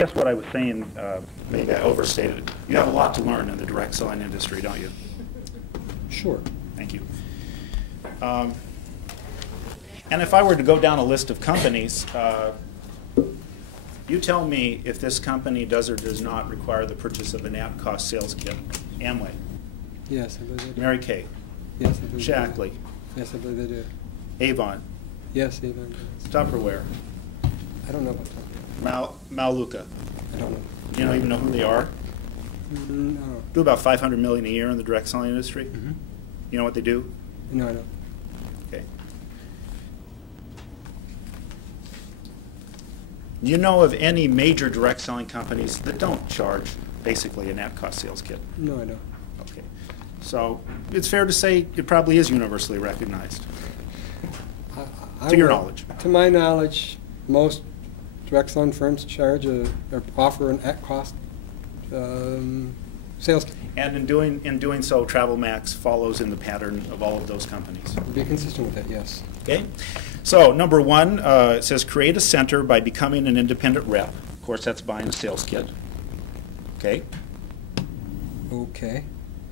guess what I was saying, maybe I overstated. You have a lot to learn in the direct selling industry, don't you? Sure. Thank you. And if I were to go down a list of companies, you tell me if this company does or does not require the purchase of an at-cost sales kit. Amway. Yes, I believe they do. Mary Kay. Yes, I believe Shackley. they do. Yes, I believe they do. Avon. Yes, Avon does. Tupperware. I don't know about Tupperware. Maluka. I don't know. You don't even know who they are? No. Do about $500 million a year in the direct selling industry. Mm-hmm. You know what they do? No, I don't. Okay. You know of any major direct selling companies that don't charge basically an at-cost sales kit? No, I don't. Okay. So it's fair to say it probably is universally recognized, to your knowledge. To my knowledge, most direct selling firms charge or offer an at-cost sales kit. And in doing so, TravelMax follows in the pattern of all of those companies. Be consistent with it, yes. Okay. So number one, it says create a center by becoming an independent rep. Of course, that's buying a sales kit. Okay. Okay.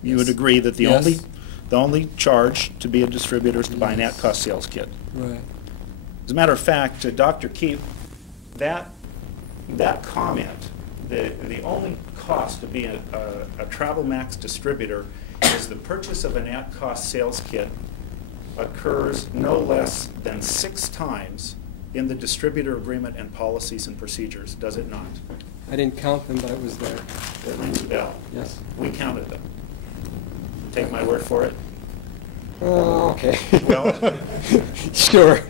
You would agree that the only charge to be a distributor is to buy an at-cost sales kit. Right. As a matter of fact, Dr. Keefe, that comment, the only cost to be a TravelMax distributor is the purchase of an at-cost sales kit occurs no less than 6 times in the distributor agreement and policies and procedures, does it not? I didn't count them, but it was there. That rings a bell. Yes. We counted them. Take my word for it. Oh, okay. Well, sure.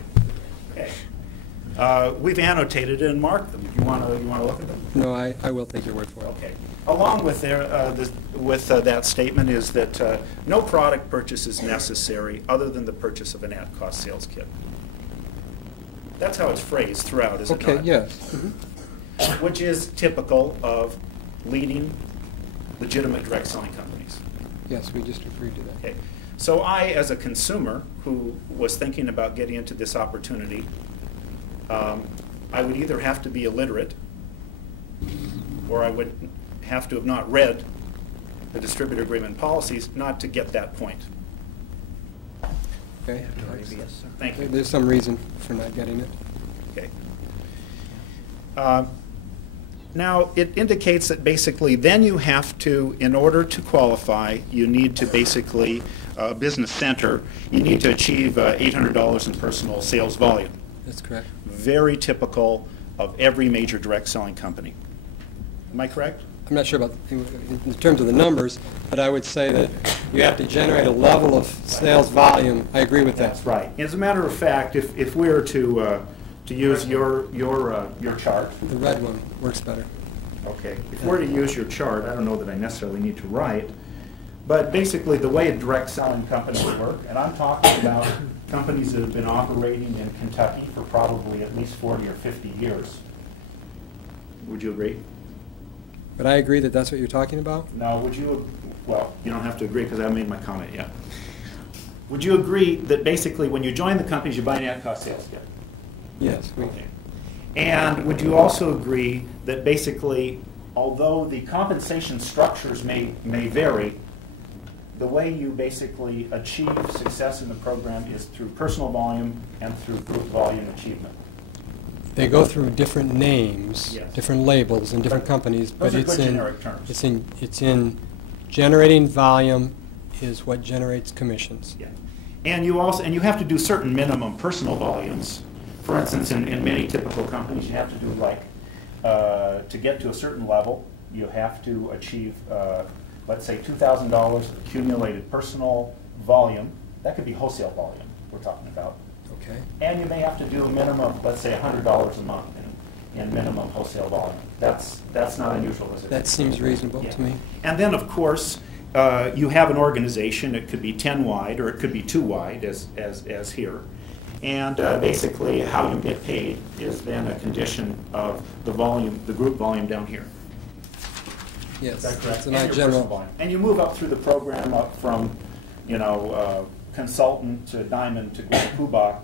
Okay. We've annotated it and marked them. You want to look at them? No, I will take your word for it. Okay. Along with that statement is that no product purchase is necessary other than the purchase of an at-cost sales kit. That's how it's phrased throughout, is it not? Okay, yes. Mm-hmm. Which is typical of leading legitimate direct selling companies. Yes, we just agreed to that. Okay. So I, as a consumer who was thinking about getting into this opportunity, I would either have to be illiterate or I would have to have not read the distributor agreement policies not to get that point. Okay. Thank you. There's some reason for not getting it. Okay. Now, it indicates that basically then you have to, in order to qualify, you need to basically, business center, you need to achieve $800 in personal sales volume. That's correct. Very typical of every major direct selling company. Am I correct? I'm not sure about in terms of the numbers, but I would say that you have to generate a level of sales volume. I agree with that. That's right. As a matter of fact, if we were to use your chart. The red one works better. Okay. If we're to use your chart, I don't know that I necessarily need to write, but basically the way direct selling companies work, and I'm talking about companies that have been operating in Kentucky for probably at least 40 or 50 years. Would you agree? But I agree that that's what you're talking about? No, would you, well, you don't have to agree because I haven't made my comment yet. Would you agree that basically when you join the companies, you buy an at-cost sales kit? Yes. Okay. And would you also agree that basically, although the compensation structures may vary, the way you basically achieve success in the program is through personal volume and through group volume achievement? They go through different names, yes, different labels in different companies, but it's in generic terms. It's in generating volume is what generates commissions. Yeah. And you have to do certain minimum personal volumes. For instance, in many typical companies, you have to do like to get to a certain level, you have to achieve let's say $2,000 accumulated personal volume. That could be wholesale volume we're talking about. Okay. And you may have to do a minimum, let's say $100 a month in minimum wholesale volume. That's not unusual, is it? That seems reasonable to me. And then, of course, you have an organization. It could be 10 wide or it could be 2 wide, as here. And basically, how you get paid is then a condition of the volume, the group volume down here. Yes, is that correct? That's my general. And you move up through the program up from, consultant to diamond to gold poobah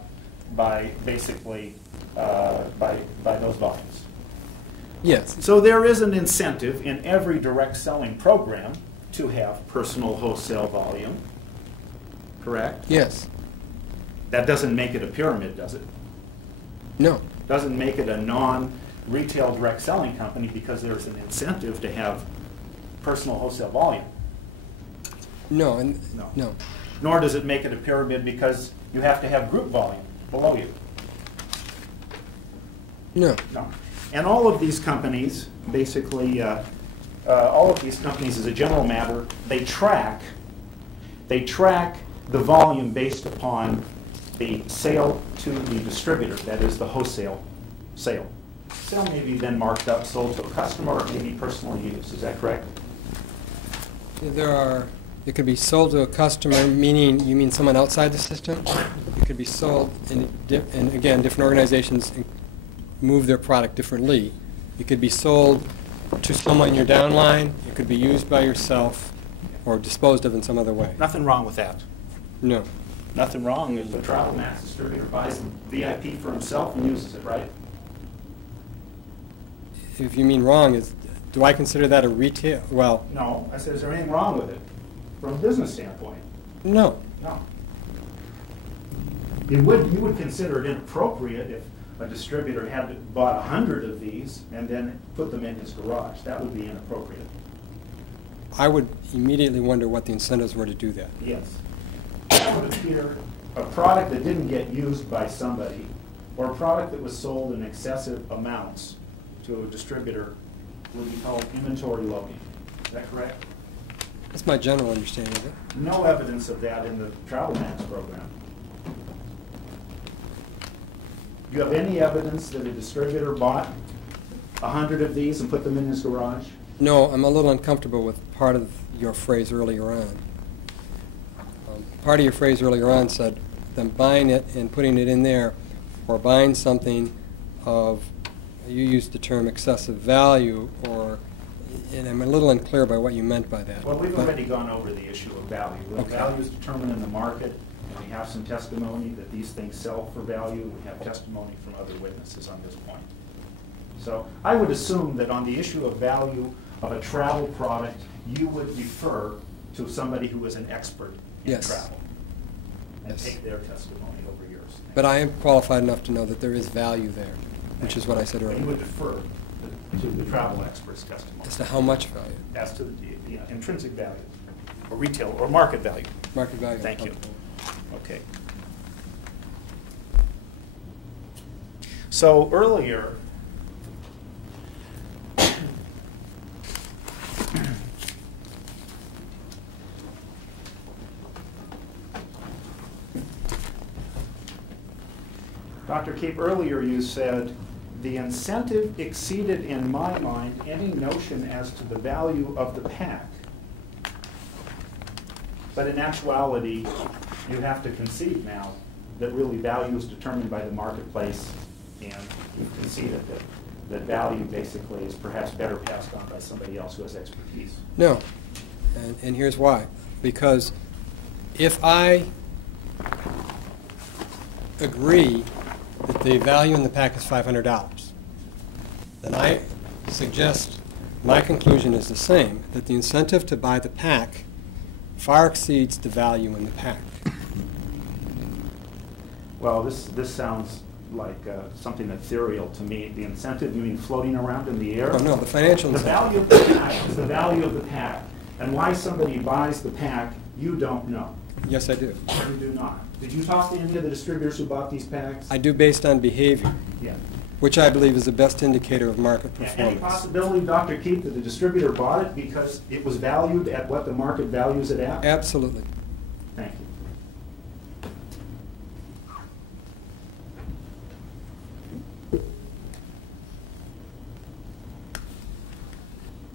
by basically by those volumes. Yes. So there is an incentive in every direct selling program to have personal wholesale volume, correct? Yes. That doesn't make it a pyramid, does it? No. Doesn't make it a non-retail direct selling company because there's an incentive to have personal wholesale volume. No. And No. no. Nor does it make it a pyramid because you have to have group volume below you. No. No. And all of these companies, basically, all of these companies as a general matter, they track the volume based upon the sale to the distributor, that is the wholesale sale. Sale may be then marked up, sold to a customer, or maybe personal use. Is that correct? It could be sold to a customer, meaning you mean someone outside the system? It could be sold, and again, different organizations move their product differently. It could be sold to someone in your downline. It could be used by yourself or disposed of in some other way. Nothing wrong with that. No. Nothing wrong if the TravelMax distributor buys the VIP for himself and uses it, right? If you mean wrong, do I consider that a retail? Well, No. I said, is there anything wrong with it from a business standpoint? no. No. You would consider it inappropriate if a distributor had bought 100 of these and then put them in his garage. That would be inappropriate. I would immediately wonder what the incentives were to do that. Yes. That would appear a product that didn't get used by somebody, or a product that was sold in excessive amounts to a distributor would be called inventory loading. Is that correct? That's my general understanding of it. No evidence of that in the TravelMax program. Do you have any evidence that a distributor bought 100 of these and put them in his garage? No, I'm a little uncomfortable with part of your phrase earlier on. Part of your phrase earlier on said them buying it and putting it in there, or buying something of, you used the term excessive value, and I'm a little unclear by what you meant by that. Well, we've already gone over the issue of value. The value is determined in the market, and we have some testimony that these things sell for value. We have testimony from other witnesses on this point. So I would assume that on the issue of value of a travel product, you would refer to somebody who is an expert in Yes. travel and Yes. take their testimony over yours. But I am qualified enough to know that there is value there, which is what I said But you earlier. would defer to the travel expert's testimony As to how much value? as to the intrinsic value, or retail, or market value. Market value. Thank you. Okay. So earlier, Dr. Keep, earlier you said, the incentive exceeded in my mind any notion as to the value of the pack. But in actuality, you have to concede now that really value is determined by the marketplace, and you've conceded that value basically is perhaps better passed on by somebody else who has expertise. No, and here's why. Because if I agree that the value in the pack is $500, then I suggest my conclusion is the same, that the incentive to buy the pack far exceeds the value in the pack. Well, this sounds like something ethereal to me. The incentive, you mean floating around in the air? Oh, no, the financial The incentive. value of the pack is the value of the pack. And why somebody buys the pack, you don't know. Yes, I do. You do not. Did you talk to any of the distributors who bought these packs? I do based on behavior, Yeah. which I believe is the best indicator of market Any performance. possibility, Dr. Keith, that the distributor bought it because it was valued at what the market values it at? Absolutely. Thank you.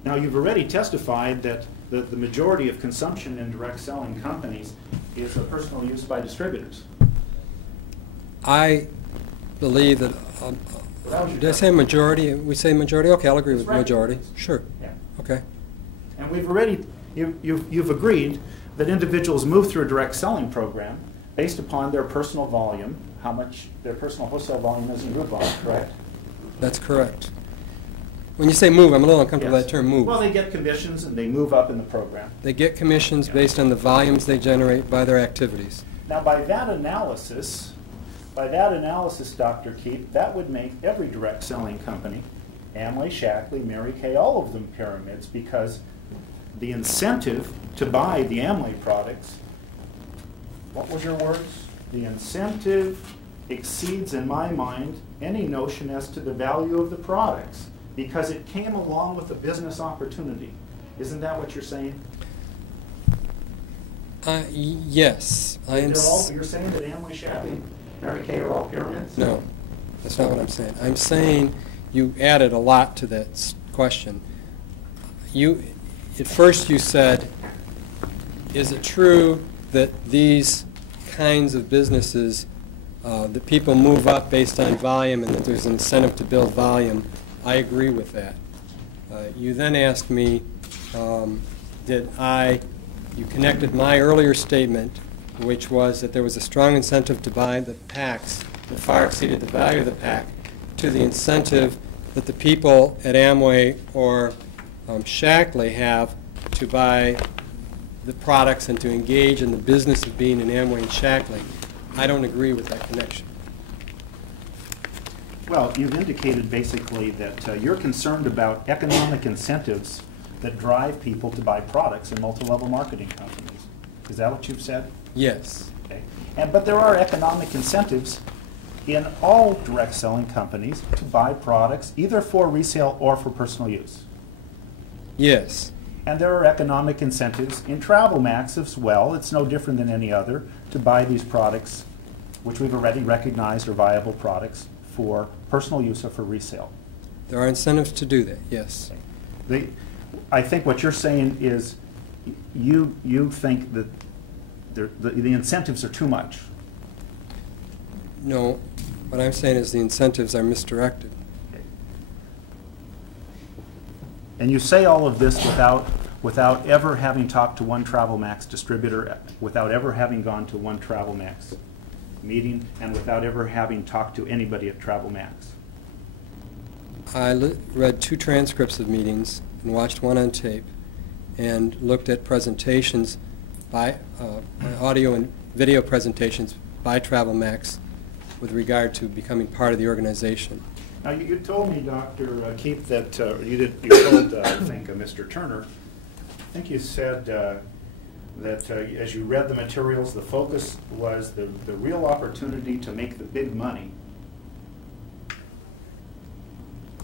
Now, you've already testified that the majority of consumption in direct selling companies is a personal use by distributors. I believe that, did I say majority? We say majority? Okay, I'll agree with That's right. majority. Sure. Yeah. Okay. And we've already, you've agreed that individuals move through a direct selling program based upon their personal volume, how much their personal wholesale volume is in group volume, correct? That's correct. When you say move, I'm a little uncomfortable with Yes. that term, move. Well, they get commissions and they move up in the program. They get commissions based on the volumes they generate by their activities. Now, by that analysis, Dr. Keep, that would make every direct selling company, Amway, Shackley, Mary Kay, all of them pyramids, because the incentive to buy the Amway products, what was your words? The incentive exceeds, in my mind, any notion as to the value of the products, because it came along with a business opportunity. Isn't that what you're saying? Yes. You're saying that Amway, Shackley, Mary Kay are all pyramids? No, that's not what I'm saying. I'm saying you added a lot to that question. At first you said, is it true that these kinds of businesses, that people move up based on volume and that there's an incentive to build volume? I agree with that. You then asked me, you connected my earlier statement, which was that there was a strong incentive to buy the packs that far exceeded the value of the pack, to the incentive that the people at Amway or Shackley have to buy the products and to engage in the business of being an Amway and Shackley. I don't agree with that connection. Well, you've indicated basically that you're concerned about economic incentives that drive people to buy products in multi-level marketing companies. Is that what you've said? Yes. Okay. But there are economic incentives in all direct selling companies to buy products either for resale or for personal use. Yes. And there are economic incentives in TravelMax as well. It's no different than any other to buy these products, which we've already recognized are viable products for personal use or for resale. There are incentives to do that, yes. I think what you're saying is you think that the incentives are too much. No, what I'm saying is the incentives are misdirected. And you say all of this without ever having talked to one TravelMax distributor, without ever having gone to one TravelMax meeting, and without ever having talked to anybody at TravelMax. I read 2 transcripts of meetings and watched one on tape and looked at presentations by audio and video presentations by TravelMax with regard to becoming part of the organization. Now, you told me, Dr. Keith, that you told, I think, Mr. Turner, I think you said that as you read the materials, the focus was the real opportunity to make the big money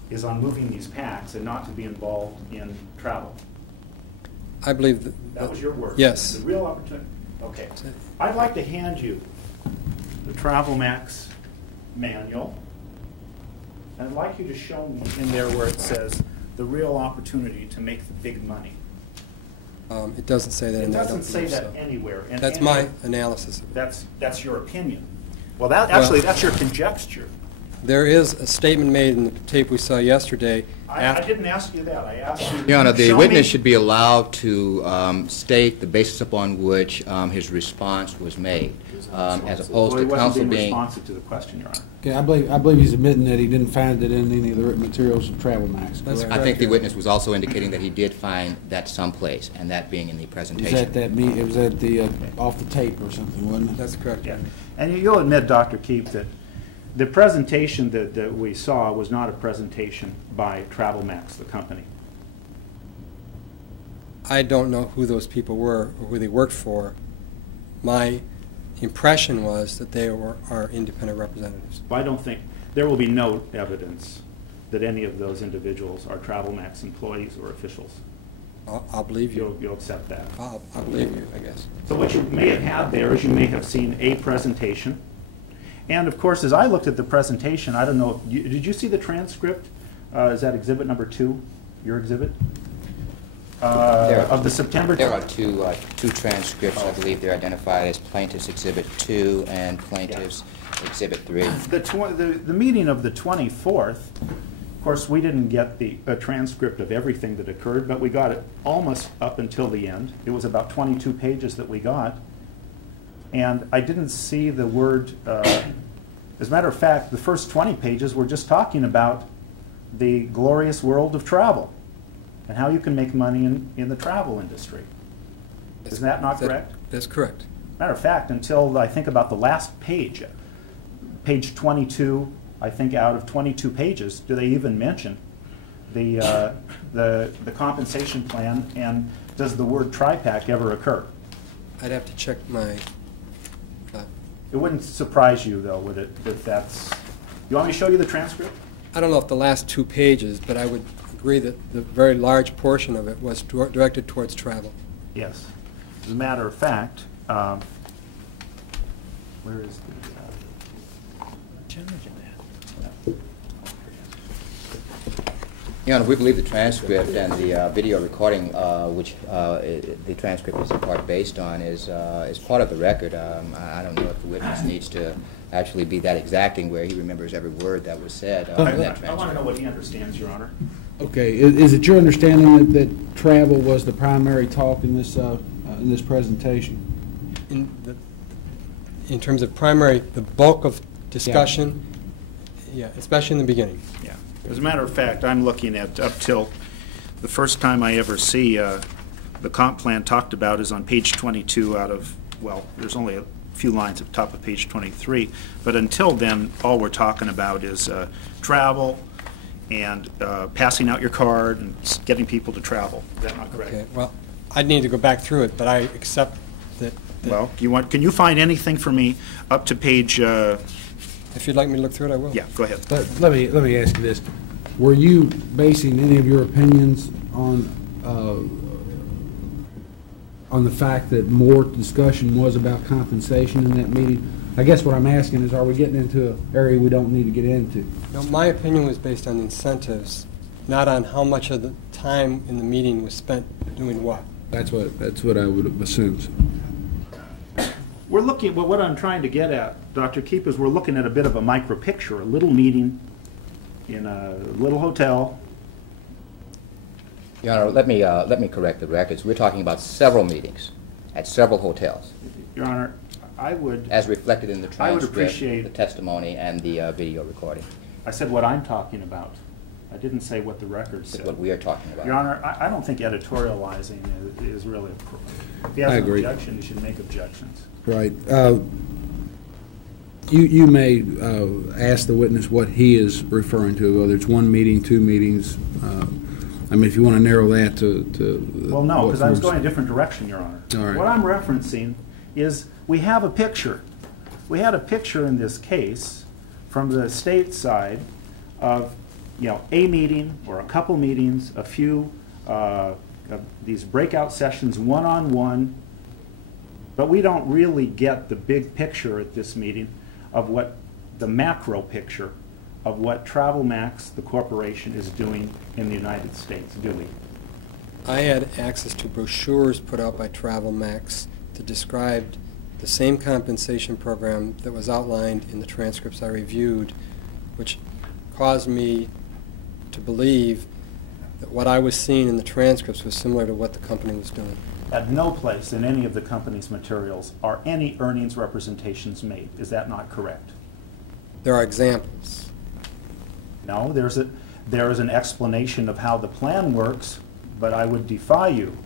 is on moving these packs and not to be involved in travel. I believe that was your word. Yes. The real opportunity. Okay. I'd like to hand you the TravelMax manual. I'd like you to show me in there where it says the real opportunity to make the big money. It doesn't say that. It doesn't say that anywhere. That's my analysis of it. That's your opinion. Well, that's your conjecture. There is a statement made in the tape we saw yesterday. I didn't ask you that. I asked you. Your Honor, the witness should be allowed to state the basis upon which his response was made, as opposed to counsel being responsive to the question, Your Honor. Okay, I believe he's admitting that he didn't find it in any of the written materials of TravelMax. That's correct? I think the witness was also indicating that he did find that someplace, and that being in the It was presentation. at that meet. It was at the off the tape or something, wasn't it? That's correct. Yeah. And you'll admit, Dr. Keefe, that the presentation that we saw was not a presentation by TravelMax, the company. I don't know who those people were or who they worked for. My impression was that they were our independent representatives. Well, I don't think there will be no evidence that any of those individuals are TravelMax employees or officials. I'll believe you. You'll accept that. I'll believe you, I guess. So what you may have had there is you may have seen a presentation. And of course, as I looked at the presentation, I don't know, did you see the transcript? Is that exhibit number 2, your exhibit? Of the September? There are two transcripts, I believe they're identified as Plaintiff's Exhibit 2 and Plaintiff's Exhibit 3. The meeting of the 24th, of course, we didn't get a transcript of everything that occurred, but we got it almost up until the end. It was about 22 pages that we got. And I didn't see the word, as a matter of fact, the first 20 pages were just talking about the glorious world of travel and how you can make money in the travel industry. Isn't that not correct? That's correct. Matter of fact, until I think about the last page, page 22, I think out of 22 pages, do they even mention the compensation plan, and does the word TriPack ever occur? I'd have to check my, It wouldn't surprise you, though, would it, if that's... You want me to show you the transcript? I don't know if the last 2 pages, but I would agree that the very large portion of it was directed towards travel. Yes. As a matter of fact, where is the... Your Honor, we believe the transcript and the video recording, which the transcript is in part based on, is part of the record. I don't know if the witness needs to actually be that exacting where he remembers every word that was said in that transcript. I want to know what he understands, Your Honor. Okay, is it your understanding that travel was the primary talk in this presentation? In terms of primary, the bulk of discussion, yeah, especially in the beginning. Yeah. As a matter of fact, I'm looking at up till the first time I ever see the comp plan talked about is on page 22 out of, well, there's only a few lines at the top of page 23. But until then, all we're talking about is travel and passing out your card and getting people to travel. Is that not correct? Okay, well, I'd need to go back through it, but I accept that. Well, can you find anything for me up to page... If you'd like me to look through it, I will. Yeah, go ahead. Let me ask you this. Were you basing any of your opinions on the fact that more discussion was about compensation in that meeting? I guess what I'm asking is, are we getting into an area we don't need to get into? No, my opinion was based on incentives, not on how much of the time in the meeting was spent doing what. That's what I would have assumed. We're looking, well, what I'm trying to get at, Dr. Keep, is we're looking at a bit of a micro picture, a little meeting in a little hotel. Your Honor, let me correct the records. We're talking about several meetings at several hotels, Your Honor, I would... as reflected in the I would transcript, appreciate... the testimony, and the video recording. I said what I'm talking about. I didn't say what the record That's said. what we are talking about. Your Honor, I don't think editorializing is really appropriate. If he has I an agree. objection, he should make objections. Right. You may ask the witness what he is referring to, whether it's one meeting, 2 meetings. I mean, if you want to narrow that to Well, no, because I was going a different direction, Your Honor. All right. What I'm referencing is we have a picture. We had a picture in this case from the state side of, you know, a meeting or a couple meetings, a few of these breakout sessions one-on-one, but we don't really get the big picture at this meeting of what the macro picture of what TravelMax, the corporation, is doing in the United States, do we? I had access to brochures put out by TravelMax that described the same compensation program that was outlined in the transcripts I reviewed, which caused me to believe that what I was seeing in the transcripts was similar to what the company was doing. At no place in any of the company's materials are any earnings representations made. Is that not correct? There are examples. No, there is an explanation of how the plan works, but I would defy you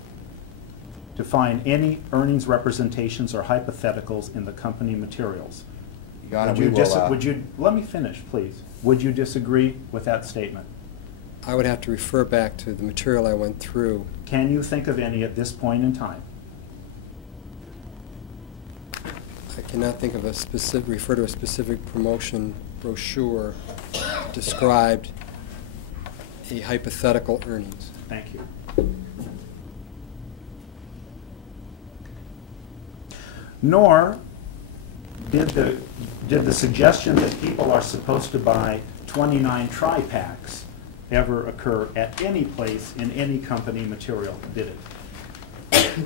to find any earnings representations or hypotheticals in the company materials. Your Honor, Would you let me finish, please? Would you disagree with that statement? I would have to refer back to the material I went through. Can you think of any at this point in time? I cannot think of a specific, refer to a specific promotion brochure that described a hypothetical earnings. Thank you. Nor did the suggestion that people are supposed to buy 29 tri-packs ever occur at any place in any company material, did it?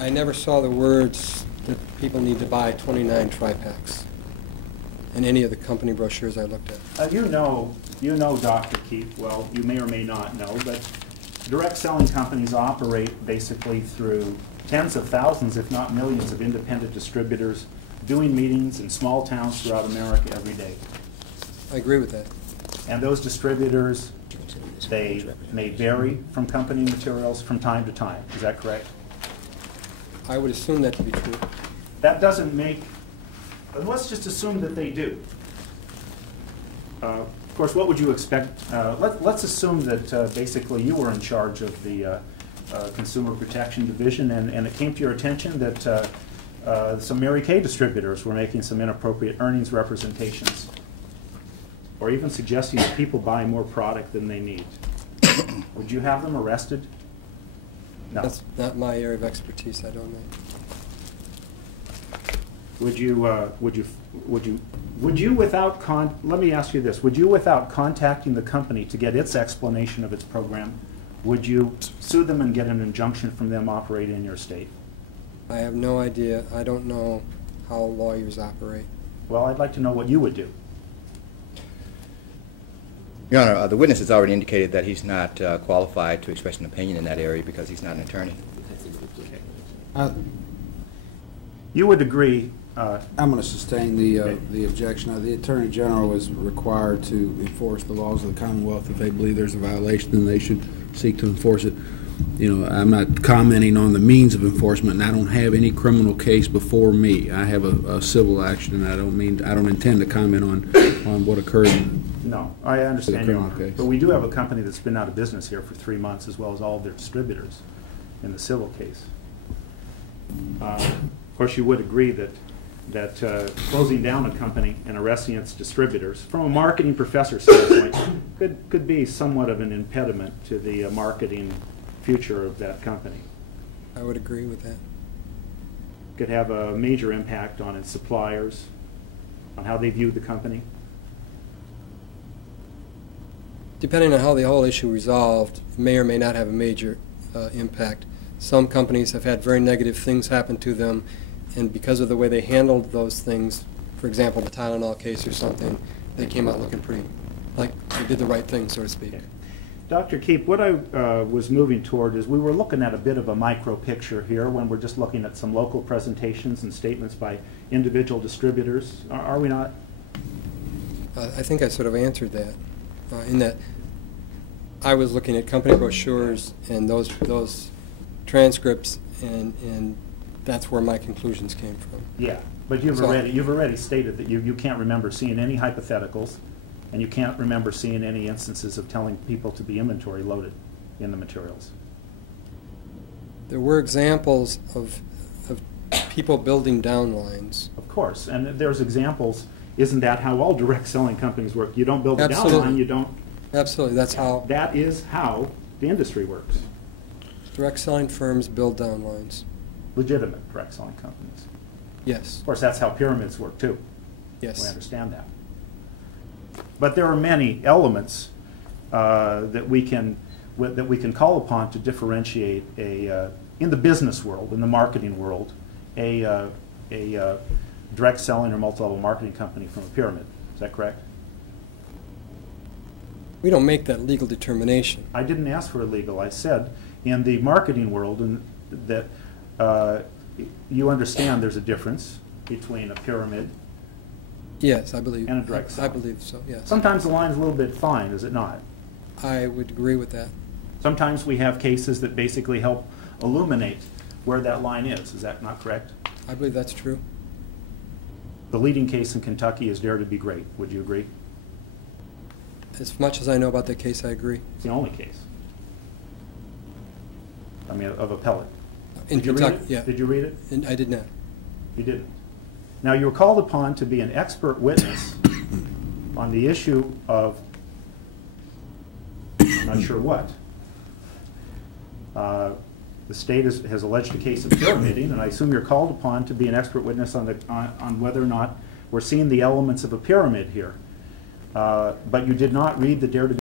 I never saw the words that people need to buy 29 tri-packs in any of the company brochures I looked at. You know, Dr. Keith, well, you may or may not know, but direct selling companies operate basically through tens of thousands, if not millions, of independent distributors doing meetings in small towns throughout America every day. I agree with that. And those distributors, they may vary from company materials from time to time. Is that correct? I would assume that to be true. That doesn't make, let's just assume that they do. Of course, what would you expect? Let's assume that basically you were in charge of the Consumer Protection Division, and it came to your attention that some Mary Kay distributors were making some inappropriate earnings representations, or even suggesting that people buy more product than they need. Would you have them arrested? No. That's not my area of expertise. I don't know. Would you without let me ask you this, would you without contacting the company to get its explanation of its program, would you sue them and get an injunction from them operating in your state? I have no idea. I don't know how lawyers operate. Well, I'd like to know what you would do. Your Honor, the witness has already indicated that he's not qualified to express an opinion in that area because he's not an attorney. You would agree. I'm going to sustain the objection. The Attorney General is required to enforce the laws of the Commonwealth. If they believe there's a violation, then they should seek to enforce it. You know, I'm not commenting on the means of enforcement, and I don't have any criminal case before me. I have a civil action, and I don't intend to comment on what occurred. No, I understand you, case. but we do have a company that's been out of business here for 3 months, as well as all of their distributors in the civil case. Of course, you would agree that closing down a company and arresting its distributors, from a marketing professor standpoint, could be somewhat of an impediment to the marketing future of that company. I would agree with that. Could have a major impact on its suppliers, on how they view the company. Depending on how the whole issue resolved, may or may not have a major impact. Some companies have had very negative things happen to them, and because of the way they handled those things, for example, the Tylenol case or something, they came out looking pretty like they did the right thing, so to speak. Okay. Dr. Keep, what I was moving toward is we were looking at a bit of a micro picture here when we're just looking at some local presentations and statements by individual distributors. Are we not? I think I sort of answered that, in that I was looking at company brochures and those transcripts, and that's where my conclusions came from. Yeah, but you've already stated that you can't remember seeing any hypotheticals, and you can't remember seeing any instances of telling people to be inventory loaded in the materials. There were examples of people building downlines. Of course, and there's examples. Isn't that how all direct selling companies work? You don't build a Absolutely. downline, you don't. Absolutely, that's how That is how the industry works. direct selling firms build downlines. Legitimate direct selling companies. Yes, Of course, that's how pyramids work too. We yes. understand that. But there are many elements that we can call upon to differentiate in the business world, in the marketing world, a direct selling or multi-level marketing company from a pyramid. Is that correct? We don't make that legal determination. I didn't ask for illegal. I said in the marketing world that you understand there's a difference between a pyramid. Yes, I believe. And a direct I selling. believe so, yes. Sometimes the line's a little bit fine, is it not? I would agree with that. Sometimes we have cases that basically help illuminate where that line is. Is that not correct? I believe that's true. The leading case in Kentucky is Dare to Be Great. Would you agree? As much as I know about that case, I agree. It's the only case. I mean, of appellate. In Did you read Kentucky, it? yeah. Did you read it? And I did not. You didn't. Now, you were called upon to be an expert witness on the issue of, I'm not sure what. The state has alleged a case of pyramiding, and I assume you're called upon to be an expert witness on whether or not we're seeing the elements of a pyramid here. But you did not read the Dare to Be